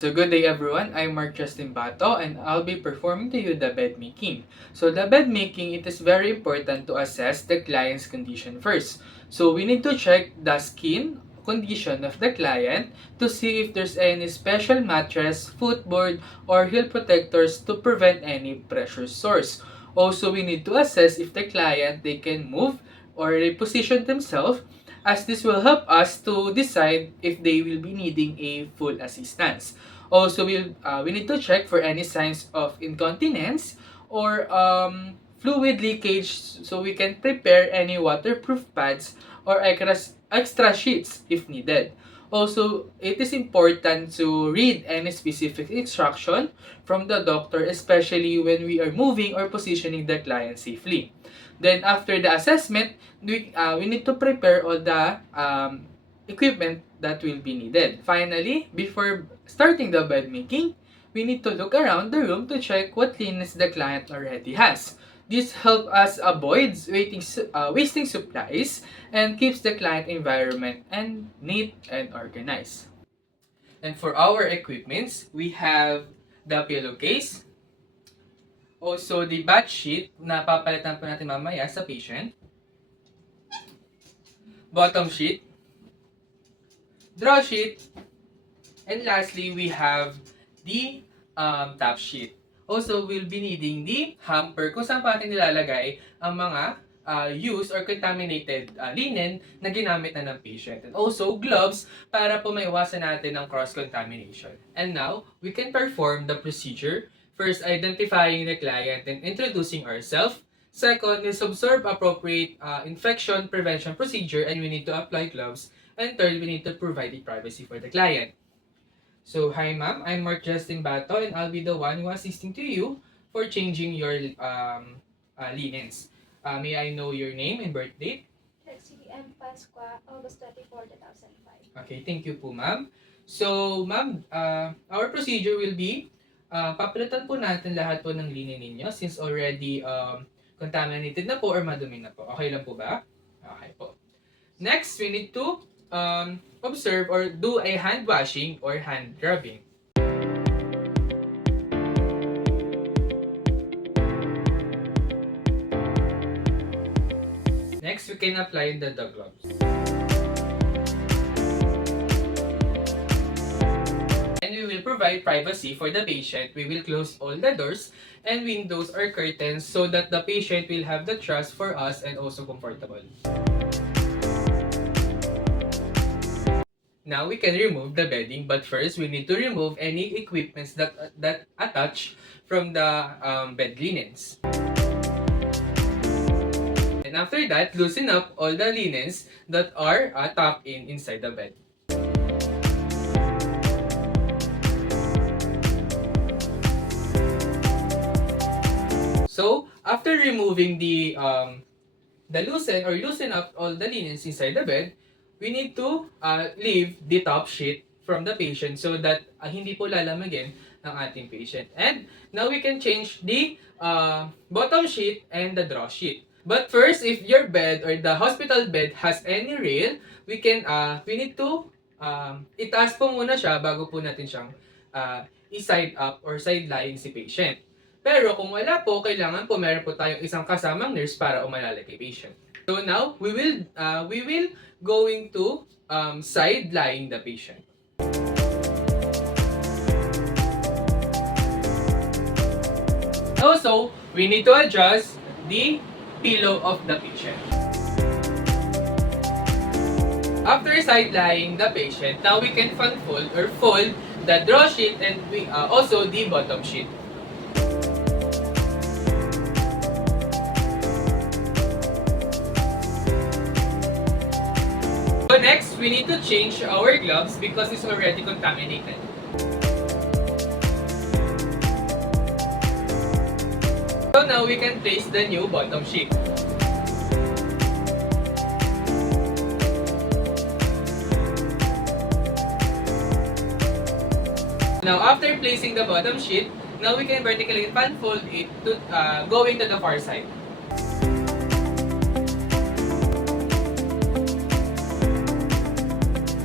So good day everyone, I'm Mark Justin Bato and I'll be performing to you the bed making. So the bed making, it is very important to assess the client's condition first. So we need to check the skin condition of the client to see if there's any special mattress, footboard, or heel protectors to prevent any pressure source. Also, we need to assess if the client they can move or reposition themselves as this will help us to decide if they will be needing a full assistance. Also, we need to check for any signs of incontinence or fluid leakage so we can prepare any waterproof pads or extra sheets if needed. Also, it is important to read any specific instruction from the doctor, especially when we are moving or positioning the client safely. Then after the assessment, we need to prepare all the equipment that will be needed. Finally, before starting the bed making, we need to look around the room to check what cleanness the client already has. This helps us avoid wasting supplies and keeps the client environment and neat and organized. And for our equipments, we have the pillowcase, also the bath sheet na papalitan po natin mamaya sa patient, bottom sheet, draw sheet, and lastly, we have the top sheet. Also, we'll be needing the hamper kung saan pa natin nilalagay ang mga used or contaminated linen na ginamit na ng patient. And also, gloves para po maiwasan natin ang cross-contamination. And now, we can perform the procedure. First, identifying the client and introducing ourselves. Second is observe appropriate infection prevention procedure and we need to apply gloves. And third, we need to provide the privacy for the client. So, hi ma'am, I'm Mark Justin Bato and I'll be the one who assisting to you for changing your linens. May I know your name and birth date? Lexi M. Pasqua, August 24, 2005. Okay, thank you po ma'am. So, ma'am, our procedure will be, papalitan po natin lahat po ng linen ninyo since already contaminated na po or madumi na po. Okay lang po ba? Okay po. Next, we need to observe or do a hand washing or hand rubbing. Next, we can apply the gloves. And we will provide privacy for the patient. We will close all the doors and windows or curtains so that the patient will have the trust for us and also comfortable. Now we can remove the bedding, but first we need to remove any equipments that attach from the bed linens. And after that, loosen up all the linens that are tucked inside the bed. So after removing the loosen up all the linens inside the bed, we need to leave the top sheet from the patient so that hindi po lalamagin ng ating patient. And now we can change the bottom sheet and the draw sheet. But first, if your bed or the hospital bed has any rail, we need to itaas po muna siya bago po natin siyang i-side up or side lying si patient. Pero kung wala po, kailangan po meron po tayong isang kasamang nurse para umalalay kay patient. So now, we will going to side lying the patient. Also, we need to adjust the pillow of the patient. After side lying the patient, now we can fold the draw sheet and also the bottom sheet. So next, we need to change our gloves because it's already contaminated. So now we can place the new bottom sheet. Now after placing the bottom sheet, now we can vertically unfold it to going to the far side.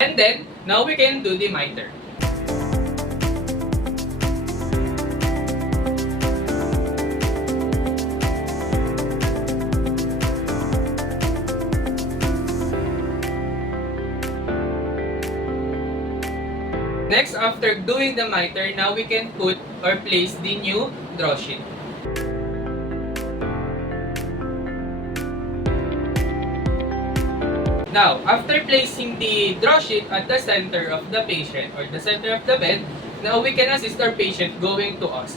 And then, now we can do the miter. Next, after doing the miter, now we can put or place the new draw sheet. Now, after placing the draw sheet at the center of the patient or the center of the bed, now we can assist our patient going to us.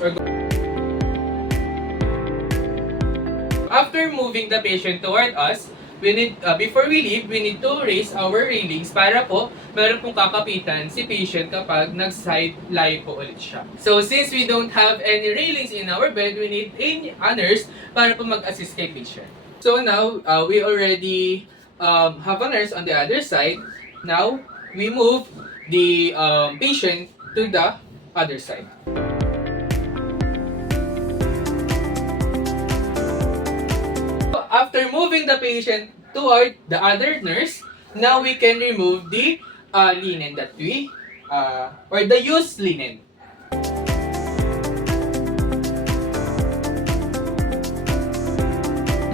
After moving the patient toward us, we need, before we leave, we need to raise our railings para po meron pong kakapitan si patient kapag nag-side lie po ulit siya. So, since we don't have any railings in our bed, we need a nurse para po mag-assist kay patient. So now, we already have a nurse on the other side. Now, we move the patient to the other side. After moving the patient toward the other nurse, now we can remove the linen that we, or the used linen.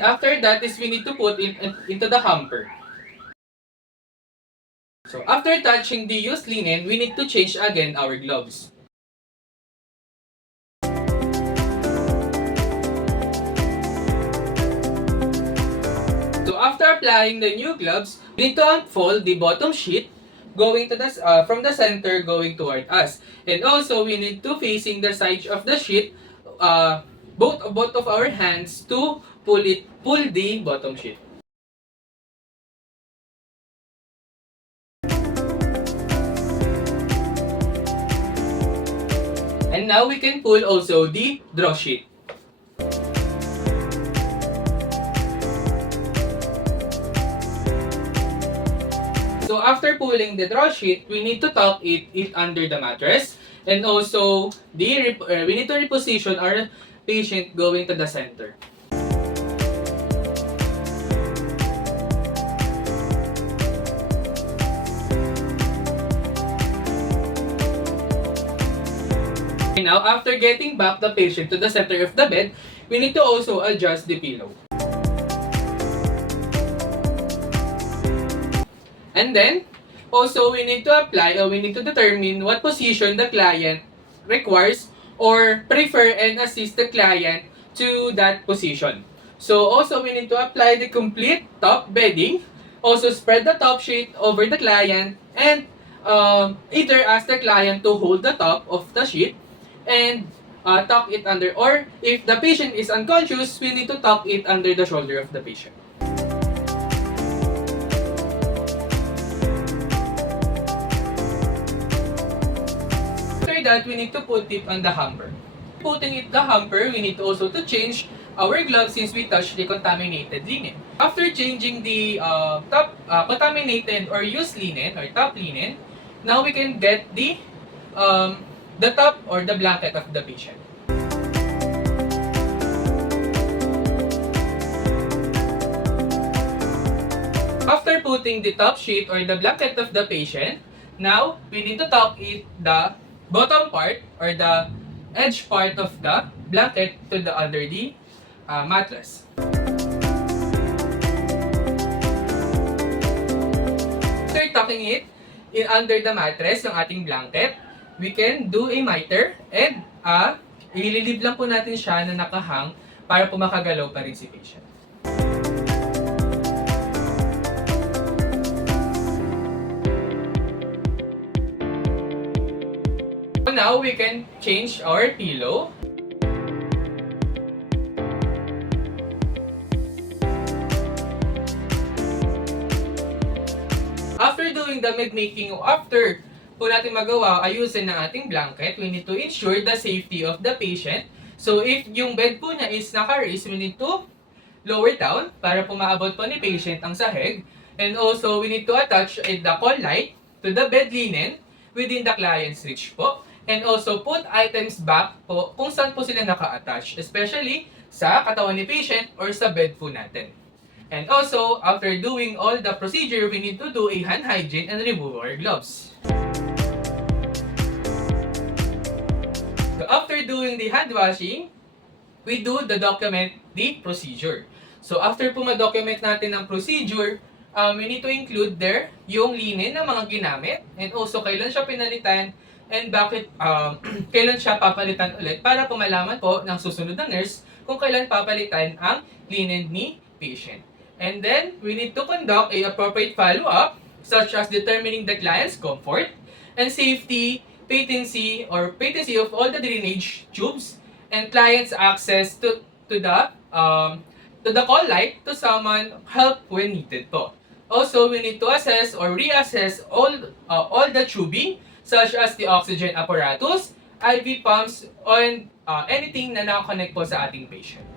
After that is we need to put it into the hamper. So after touching the used linen, we need to change again our gloves. So after applying the new gloves, we need to unfold the bottom sheet going to the from the center going toward us. And also we need to facing the sides of the sheet, both of our hands to pull the bottom sheet. And now we can pull also the draw sheet. So after pulling the draw sheet, we need to tuck it under the mattress, and also we need to reposition our patient going to the center. Now, after getting back the patient to the center of the bed, we need to also adjust the pillow. And then, also we need to apply or we need to determine what position the client requires or prefer and assist the client to that position. So also we need to apply the complete top bedding, also spread the top sheet over the client, and either ask the client to hold the top of the sheet and tuck it under, or if the patient is unconscious, we need to tuck it under the shoulder of the patient. After that, we need to put it on the hamper. Putting it the hamper, we need to also to change our gloves since we touched the contaminated linen. After changing the top contaminated or used linen or top linen, now we can get the top or the blanket of the patient. After putting the top sheet or the blanket of the patient, now we need to tuck it the bottom part or the edge part of the blanket to the under the mattress. After tucking it under the mattress, yung ating blanket, we can do a miter and ililib lang po natin siya na nakahang para po makagalaw pa rin si patient. So now we can change our pillow. After doing the bed making, after po natin magawa, ayusin ng ating blanket, we need to ensure the safety of the patient. So if yung bed po niya is naka-raise, we need to lower down para po maabot po ni patient ang sahig. And also, we need to attach the call light to the bed linen within the client's reach po. And also, put items back po kung saan po sila naka-attach, especially sa katawan ni patient or sa bed po natin. And also, after doing all the procedure, we need to do a hand hygiene and remove our gloves. So after doing the hand washing, we do the document the procedure. So after po ma-document natin ang procedure, we need to include there yung linen ng mga ginamit and also kailan siya pinalitan and bakit kailan siya papalitan ulit para po malaman po ng susunod na nurse kung kailan papalitan ang linen ni patient. And then, we need to conduct a appropriate follow-up such as determining the client's comfort and safety, patency of all the drainage tubes, and client's access to the call light to summon help when needed po. Also, we need to assess or reassess all the tubing such as the oxygen apparatus, IV pumps, and anything na nakakonect po sa ating patient.